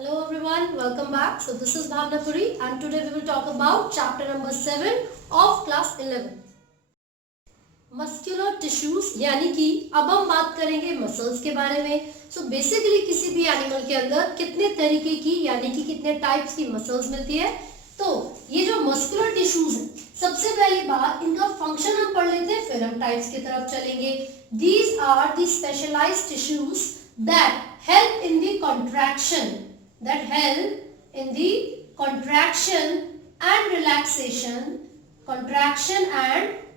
Hello everyone, welcome back. So this is Bhavna Puri and today we will talk about chapter number 7 of class 11. Muscular tissues यानी कि अब हम बात करेंगे muscles के बारे में. सो बेसिकली किसी भी एनिमल के अंदर कितने तरीके की यानी कि कितने टाइप्स की मसल्स मिलती है. तो ये जो मस्कुलर टिश्यूज है, सबसे पहली बात इनका फंक्शन हम पढ़ लेते हैं, फिर हम टाइप्स की तरफ चलेंगे. These are the specialised tissues that help in the contraction and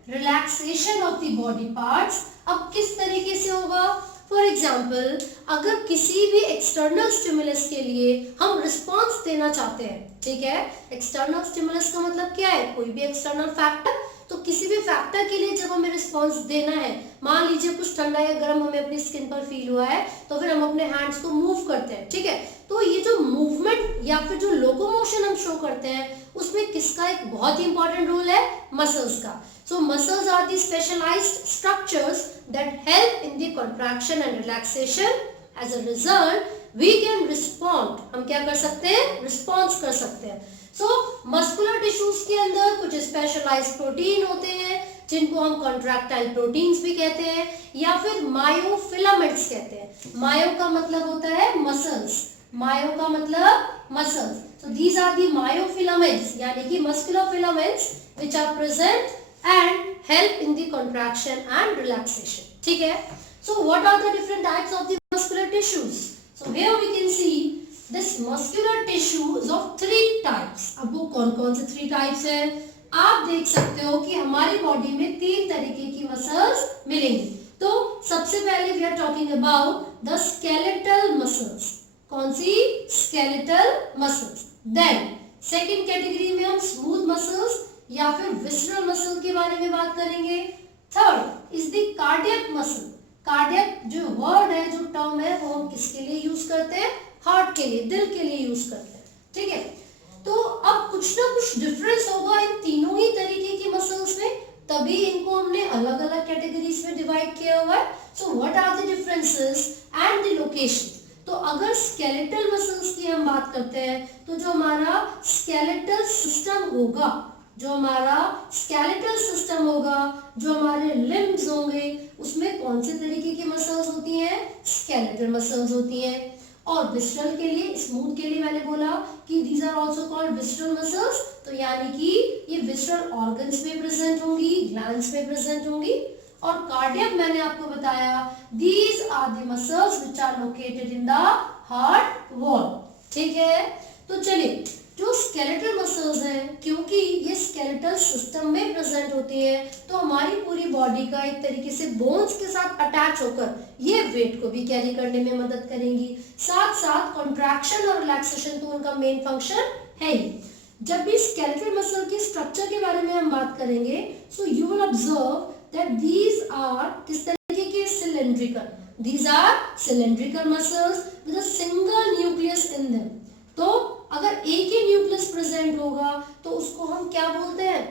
relaxation of the body parts. अब किस तरीके से होगा? फॉर एग्जाम्पल, अगर किसी भी एक्सटर्नल स्टिमुलस के लिए हम रिस्पॉन्स देना चाहते हैं, ठीक है, एक्सटर्नल स्टिमुलस का मतलब क्या है? कोई भी एक्सटर्नल फैक्टर. तो किसी भी फैक्टर के लिए जब हमें रिस्पॉन्स देना है, मान लीजिए कुछ ठंडा या गर्म हमें अपनी स्किन पर फील हुआ है, तो फिर हम अपने हैंड्स को मूव करते हैं, ठीक है. तो ये जो मूवमेंट या फिर जो लोकोमोशन हम शो करते हैं, उसमें किसका एक बहुत ही इंपॉर्टेंट रोल है? मसल्स का. So muscles are the specialized structures that help in the contraction and relaxation. As a result, we can respond. हम क्या कर सकते हैं? Response कर सकते हैं. So muscular tissues के अंदर कुछ specialized protein होते हैं, जिनको हम contractile proteins भी कहते हैं, या फिर myofilaments कहते हैं. Myo का मतलब होता है muscles. Myo का मतलब muscles. So these are the myofilaments, यानी कि muscular filaments which are present and help in the contraction and relaxation. ठीक है. So what are the different types of the muscular tissues? So here we can see this muscular tissues of 3 types. अब वो कौन कौन से 3 types है? आप देख सकते हो कि हमारी बॉडी में 3 तरीके की मसल्स मिलेंगी. तो सबसे पहले we are talking about the skeletal muscles. कौन सी? skeletal muscles. Then second category में हम smooth muscles या फिर विसरल मसल के बारे में बात करेंगे. Third is the cardiac muscle. Cardiac जो वर्ड है, जो टर्म है, वो हम किसके लिए यूज करते हैं? हार्ट के लिए, दिल के लिए यूज करते हैं, ठीक है. तो अब कुछ ना कुछ डिफरेंस होगा इन तीनों ही तरीके की मसल्स में, तभी इनको हमने अलग अलग कैटेगरीज में डिवाइड किया हुआ है. So what are the differences and the location? तो अगर स्केलेटल मसल्स की हम बात करते हैं, तो जो हमारा स्केलेटल सिस्टम होगा, जो हमारा स्केलेटल सिस्टम होगा, जो हमारे लिम्ब्स होंगे, उसमें कौन से तरीके की मसल्स होती हैं? स्केलेटल मसल्स होती हैं. और विसरल के लिए, स्मूथ के लिए मैंने बोला कि these are also called visceral muscles. तो यानी कि ये विसरल ऑर्गन्स में प्रेजेंट होंगी, ग्लैंड्स में प्रेजेंट होंगी. और कार्डियक मैंने आपको बताया, these are the muscles which are located in the heart wall. ठीक है. तो चलिए, जो स्केलेटल मसल्स हैं, क्योंकि ये स्केलेटल सिस्टम में प्रेजेंट होती है, तो हमारी पूरी बॉडी का एक तरीके से बोन्स के साथ अटैच होकर ये वेट को भी कैरी करने में मदद करेंगी. साथ साथ कॉन्ट्रैक्शन और रिलैक्सेशन तो उनका मेन फंक्शन है ही. जब भी स्केलेटल मसल के स्ट्रक्चर के बारे में हम बात करेंगे, so you will observe that these are किस तरीके के? Cylindrical. These are cylindrical muscles with a single nucleus in them. तो अगर एक ही न्यूक्लियस प्रेजेंट होगा तो उसको हम क्या बोलते हैं?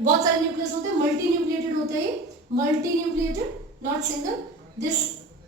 बहुत सारे न्यूक्लियस होते हैं, मल्टी न्यूक्लिएटेड होते हैं. Multi nucleated, not single. This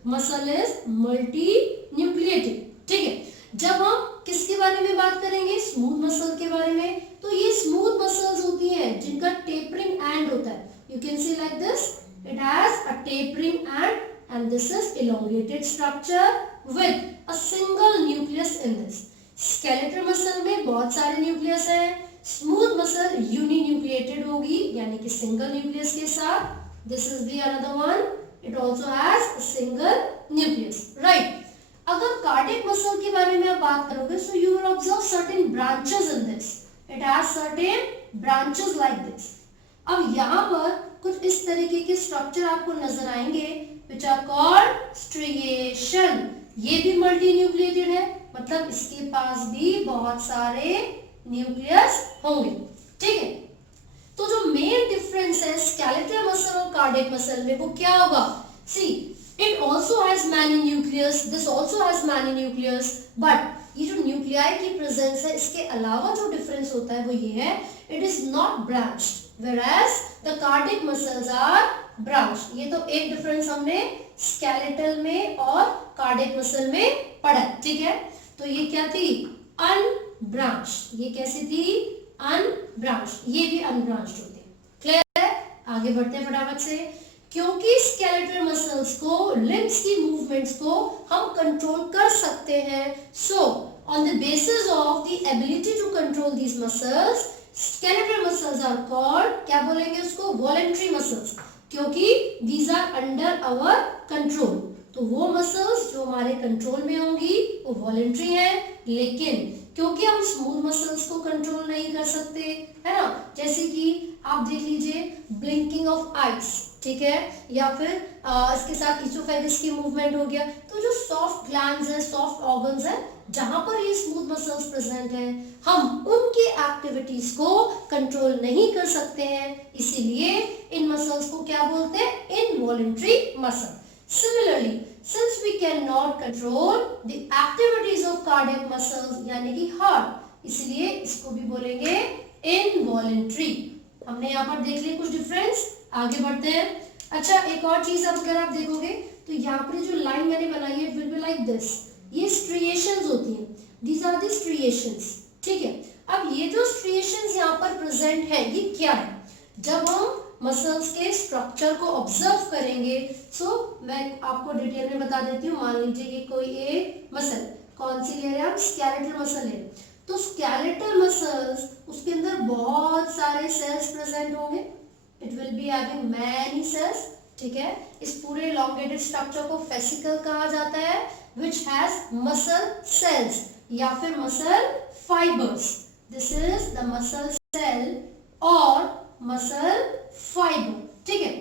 muscle is multi nucleated. ठीक है. जब हम किसके बारे में बात करेंगे? स्मूथ मसल के बारे में. तो ये स्मूथ मसल्स होती हैं जिनका टेपरिंग एंड होता है. You can see like this, it has a tapering and and this is elongated structure with a single nucleus in this. Skeletal muscle में बहुत सारे न्यूक्लियस हैं. स्मूथ मसल यूनिन्यूक्लिएटेड होगी, यानी कि सिंगल न्यूक्लियस के साथ. This is the another one, it also has a single nucleus, right. अगर कार्डियक मसल के बारे में आप बात करोगे, सो you will observe certain branches in this. It has certain branches like this. अब यहाँ पर कुछ इस तरीके के स्ट्रक्चर आपको नजर आएंगे which are called striation. ये भी मल्टी न्यूक्लिएटेड है, मतलब इसके पास भी बहुत सारे न्यूक्लियस होंगे. ठीक है. तो जो मेन डिफरेंस है स्केलेटल मसल और कार्डियक मसल में, वो क्या होगा? See, it also has many nucleus, this also has many nucleus, but ये जो न्यूक्लियाई की प्रेजेंस है, इसके अलावा जो डिफरेंस होता है वो ये है, it is not branched, whereas the cardiac muscles are branched. ये तो एक डिफरेंस हमने स्केलेटल में और कार्डियक मसल में पढ़ा. ठीक है. तो ये क्या थी, अनब्रांच। ये कैसी थी, अनब्रांच। ये भी अनब्रांच्ड होती है। क्लियर है? आगे बढ़ते हैं फटाफट से। क्योंकि स्केलेटल मसल्स को, लिम्स की मूवमेंट्स को हम कंट्रोल कर सकते हैं, so on the basis of the ability to control these muscles, skeletal muscles are called, क्या बोलेंगे उसको, वॉलंटरी मसल्स, क्योंकि these are under our control. तो वो मसल्स जो हमारे कंट्रोल में होंगी वो वॉलंटरी है, लेकिन क्योंकि हम स्मूथ मसल्स को कंट्रोल नहीं कर सकते, है ना, जैसे कि आप देख लीजिए ब्लिंकिंग ऑफ आईज, ठीक है, या फिर इसके साथ इसोफेगस की मूवमेंट हो गया। तो जो सॉफ्ट ग्लैंड्स है, सॉफ्ट ऑर्गन्स है, जहां पर ये स्मूथ मसल्स प्रेजेंट है, हम उनकी एक्टिविटीज को कंट्रोल नहीं कर सकते हैं, इसीलिए इन मसल्स को क्या बोलते हैं, involuntary muscle. Similarly, since we cannot control the activities of cardiac muscles, यानी कि हार्ट, इसलिए इसको भी बोलेंगे involuntary। हमने यहाँ पर देख लिया कुछ डिफरेंस, आगे बढ़ते हैं। अच्छा, एक और चीज अब अगर आप देखोगे तो यहाँ पर जो लाइन मैंने बनाई है, it will be like this, ये स्ट्रिएशंस होती हैं, दीज आर द स्ट्रिएशंस, ठीक है। अब ये जो स्ट्रिएशंस यहाँ पर प्रेजेंट है, ये क्या है, जब हम मसल्स के स्ट्रक्चर को ऑब्जर्व करेंगे, सो मैं आपको डिटेल में बता देती हूँ। मान लीजिए कि कोई एक मसल, कौन सी ले रहे हैं आप, स्केलेटल मसल है, तो स्केलेटल मसल्स, उसके अंदर बहुत सारे सेल्स प्रेजेंट होंगे, it will be having many cells, ठीक है। इस पूरे elongated स्ट्रक्चर को फेसिकल कहा जाता है, which has muscle cells या फिर muscle fibers। This is the muscle cell और muscle fiber, ठीक है।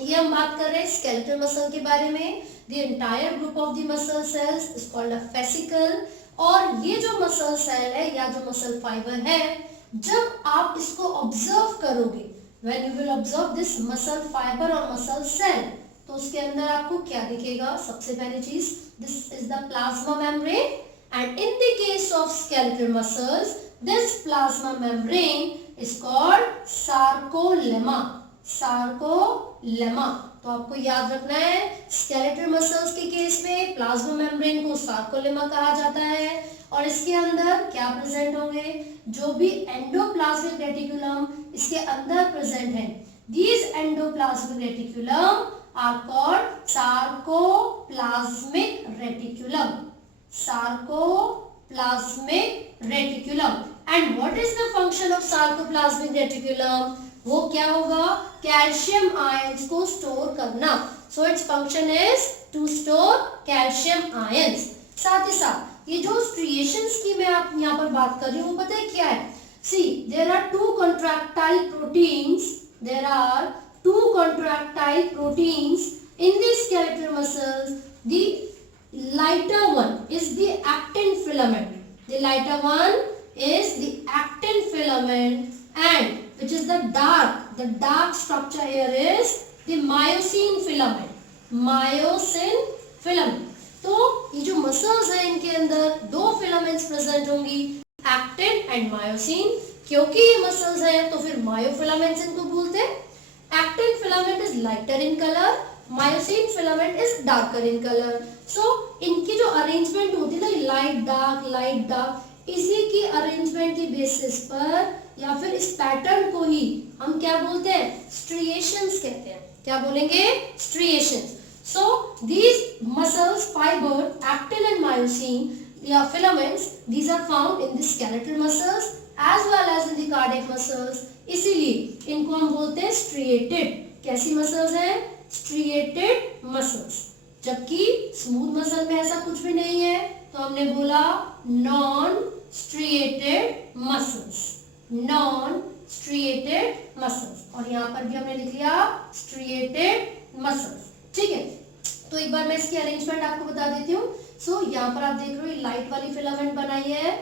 ये हम बात कर रहे हैं स्केलेटल मसल के बारे में। The entire group of the muscle cells is called a fascicle। और ये जो मसल सेल है या जो मसल फाइबर है, जब आप इसको ऑब्जर्व करोगे, when you will observe this muscle fiber और muscle cell, तो उसके अंदर आपको क्या दिखेगा, सबसे पहली चीज, this is the plasma membrane, and in the case of skeletal muscles, this plasma membrane is called sarcolemma। Sarcolemma, तो आपको याद रखना है, स्केलेटल मसल्स के केस में प्लाज्मा मेम्ब्रेन को सार्कोलेमा कहा जाता है, और इसके अंदर क्या प्रेजेंट होंगे, जो भी एंडोप्लाज्मिक रेटिकुलम इसके अंदर प्रेजेंट है, these endoplasmic reticulum are called sarcoplasmic reticulum. Sarcoplasmic reticulum. And what is the function of sarcoplasmic reticulum, वो क्या होगा, कैल्शियम आयंस को स्टोर करना। So its function is to store calcium ions. साथ ही साथ ये जो स्ट्रिएशंस की मैं आप यहाँ पर बात कर रही हूँ, पता है क्या है, see there are two contractile proteins in the skeletal muscles. The lighter one is the actin filament. The lighter one is the actin filament, and which is the dark structure here is the myosin filament. तो ये जो muscles हैं, इनके अंदर दो filaments present होंगी, actin and myosin. क्योंकि ये मसल्स हैं तो फिर मायोफिलामेंट्स इनको बोलते हैं। Actin filament is lighter in colour, myosin filament is darker in colour. So इनकी जो अरेंजमेंट होती है ना, लाइट डार्क, इसी की अरेंजमेंट की बेसिस पर या फिर इस पैटर्न को ही हम क्या बोलते हैं, स्ट्रिएशंस कहते हैं। क्या बोलेंगे, striations. So these muscles, fiber, actin and myosin, filaments, these are found in the skeletal muscles as well as in the cardiac muscles. इसीलिए इनको हम बोलते हैं striated। कैसी मसल्स हैं, striated muscles। जबकि स्मूथ मसल में ऐसा कुछ भी नहीं है, तो हमने बोला non striated muscles, non striated muscles। और यहाँ पर भी हमने लिख लिया striated muscles। ठीक है, तो एक बार मैं इसकी अरेंजमेंट आपको बता देती हूँ। सो यहाँ पर आप देख रहे हो, ये लाइट वाली फिलामेंट बनाई है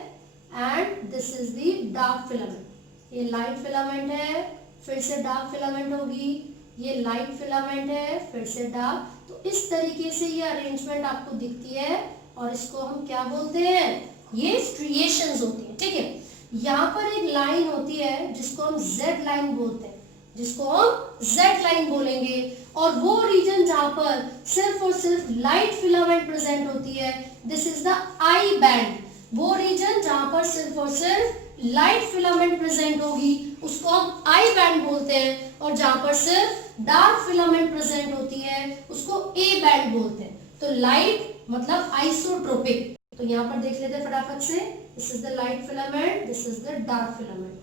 and this is the Dark filament. ये लाइट फिलामेंट है, फिर से डार्क फिलामेंट होगी, ये लाइट फिलामेंट है, फिर से डार्क। तो इस तरीके से ये अरेंजमेंट आपको दिखती है और इसको हम क्या बोलते हैं, ये स्ट्रिएशंस होती है। ठीक है, यहाँ पर एक लाइन होती है जिसको हम जेड लाइन बोलते हैं, जिसको हम जेड लाइन बोलेंगे। और वो रीजन जहां पर सिर्फ और सिर्फ लाइट फिलामेंट प्रेजेंट होती है, this is the I band. वो रीजन जहां पर सिर्फ और सिर्फ लाइट फिलामेंट प्रेजेंट होगी उसको हम आई बैंड बोलते हैं, और जहां पर सिर्फ डार्क फिलामेंट प्रेजेंट होती है उसको ए बैंड बोलते हैं। तो लाइट मतलब आइसोट्रोपिक। तो यहाँ पर देख लेते हैं फटाफट से, this is the light filament, this is the dark filament.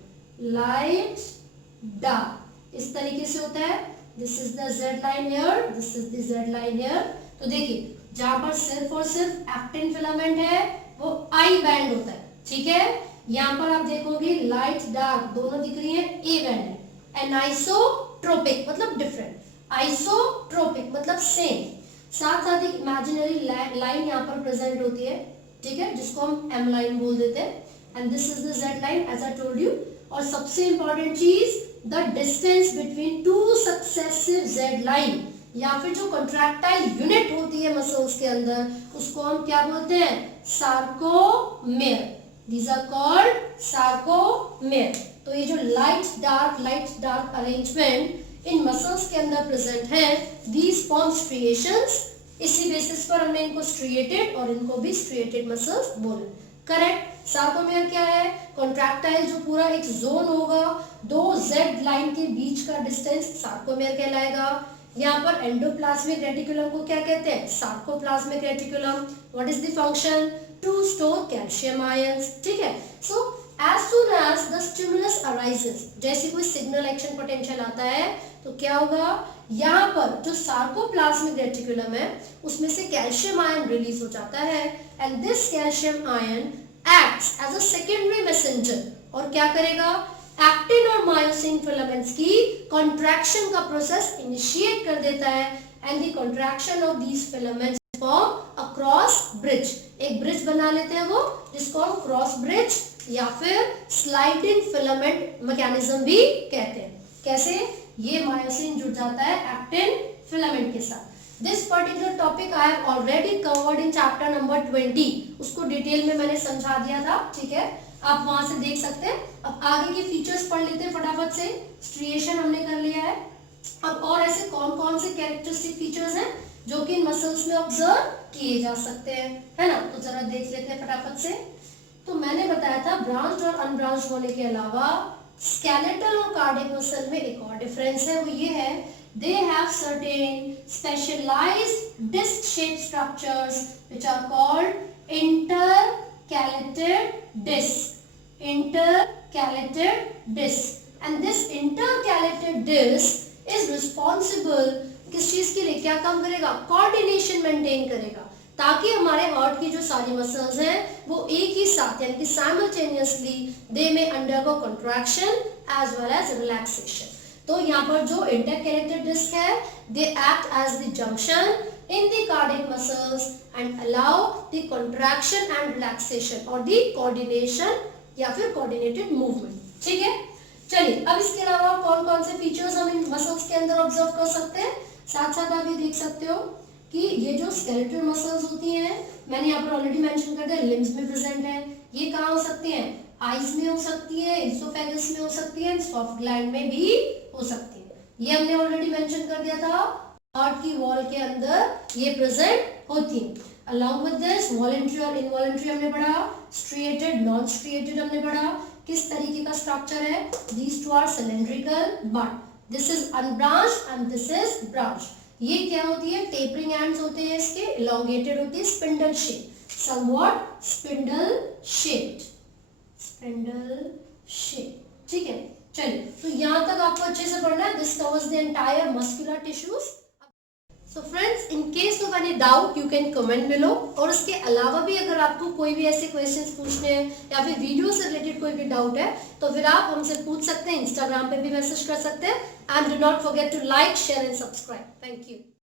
Light dark इस तरीके से होता है, this is the Z line here, this is the Z line here. तो देखिए जहां पर सिर्फ और सिर्फ एक्टिन फिलामेंट है वो आई बैंड होता है, ठीक है। यहाँ पर आप देखोगे लाइट डार्क दोनों दिख रही है, ए बैंड है। एनाइसोट्रोपिक मतलब डिफरेंट, आइसोट्रोपिक मतलब सेम। साथ साथ एक इमेजिनरी लाइन यहाँ पर प्रेजेंट होती है, ठीक है, जिसको हम एम लाइन बोल देते हैं। And this is the Z line as I told you. और सबसे इंपॉर्टेंट चीज, the distance between two successive Z line या फिर जो कॉन्ट्रैक्टाइल यूनिट होती है मसल्स के अंदर उसको हम क्या बोलते हैं, sarcomere. These are called sarcomere। तो ये जो लाइट डार्क अरेंजमेंट इन मसल्स के अंदर प्रेजेंट है, these form striations। इसी बेसिस पर हमने इनको स्ट्रिएटेड और इनको भी स्ट्रिएटेड मसल्स बोले, करेक्ट। सार्कोमेयर क्या है, कॉन्ट्रैक्टाइल जो पूरा एक जोन होगा, दो जेड लाइन के बीच का डिस्टेंस सार्कोमेयर कहलाएगा। यहाँ पर एंडोप्लाज्मिक रेटिकुलम को क्या कहते हैं, sarcoplasmic reticulum. What is the function, to store calcium ions, ठीक है। So as soon as the stimulus arises, जैसे कोई सिग्नल एक्शन पोटेंशियल आता है तो क्या होगा, यहाँ पर जो सार्कोप्लाज्मिक रेटिकुलम है उसमें से कैल्शियम आयन रिलीज हो जाता है, and this calcium ion acts as a secondary messenger. और क्या करेगा, एक्टिन और मायोसिन फिलामेंट्स की कॉन्ट्रैक्शन का प्रोसेस इनिशिएट कर देता है, and the contraction of these filaments form a cross bridge. एक ब्रिज बना लेते हैं वो, जिसको हम क्रॉस ब्रिज या फिर स्लाइडिंग फिलामेंट मैकेनिज्म भी कहते हैं। कैसे, ये मायोसिन जुड़ जाता है एक्टिन फिलामेंट के साथ। This particular topic I have already covered in chapter number 20, उसको डिटेल में मैंने समझा दिया था, ठीक है, आप वहां से देख सकते हैं। अब आगे के फीचर्स पढ़ लेते हैं फटाफट से। स्ट्रिएशन हमने कर लिया है, अब और ऐसे कौन कौन से कैरेक्टरिस्टिक फीचर्स हैं जो कि इन मसल्स में ऑब्जर्व किए जा सकते हैं, है ना। तो जरा देख लेते हैं फटाफट से। तो मैंने बताया था ब्रांच्ड और अनब्रांच्ड होने के अलावा स्केलेटल और कार्डियक मसल में एक और डिफरेंस है, वो ये है, they have certain specialised disc shape structures which are called intercalated disc. Intercalated disc, and this intercalated disc is responsible किस चीज के लिए, क्या काम करेगा, कोऑर्डिनेशन मेंटेन करेगा, ताकि हमारे हार्ट की जो सारी मसल्स हैं वो एक ही साथ यानी कि simultaneously they may undergo contraction as well as relaxation. तो यहाँ पर जो इंटरकैलेटेड डिस्क है, they act as the junction in the cardiac muscles and allow the contraction and relaxation और the coordination या फिर coordinated movement, ठीक है। चलिए अब इसके अलावा कौन कौन से फीचर्स हम इन मसल्स के अंदर ऑब्जर्व कर सकते हैं। साथ साथ आप ये देख सकते हो कि ये जो स्केलेटल मसल्स होती हैं, मैंने यहाँ पर ऑलरेडी मेंशन कर दिया, लिम्स में प्रेजेंट है। ये कहाँ हो सकती हैं, आईज में हो सकती है, इसोफेगस में हो सकती है, सॉफ्ट ग्लैंड में भी हो सकती है। ये हमने ऑलरेडी मेंशन कर दिया था, हार्ट की वॉल के अंदर ये प्रेजेंट होती है। Along with this, वॉलेंट्री और इनवॉलेंट्री हमने पढ़ा, स्ट्रिएटेड नॉन स्ट्रिएटेड हमने पढ़ा, किस तरीके का स्ट्रक्चर है, these two are cylindrical but this is unbranched and this is branched। ये क्या होती है, टेपरिंग एंड्स होते हैं इसके, elongated होती है, spindle shape, somewhat spindle shaped, ठीक है। चलिए तो यहाँ तक आपको अच्छे से पढ़ना है। This covers the entire muscular tissues। So friends, in case of any doubt, you can comment below। और उसके अलावा भी अगर आपको कोई भी ऐसे क्वेश्चंस पूछने हैं या फिर वीडियो से रिलेटेड कोई भी डाउट है तो फिर आप हमसे पूछ सकते हैं, इंस्टाग्राम पे भी मैसेज कर सकते हैं। And do not forget to like, share and subscribe. Thank you.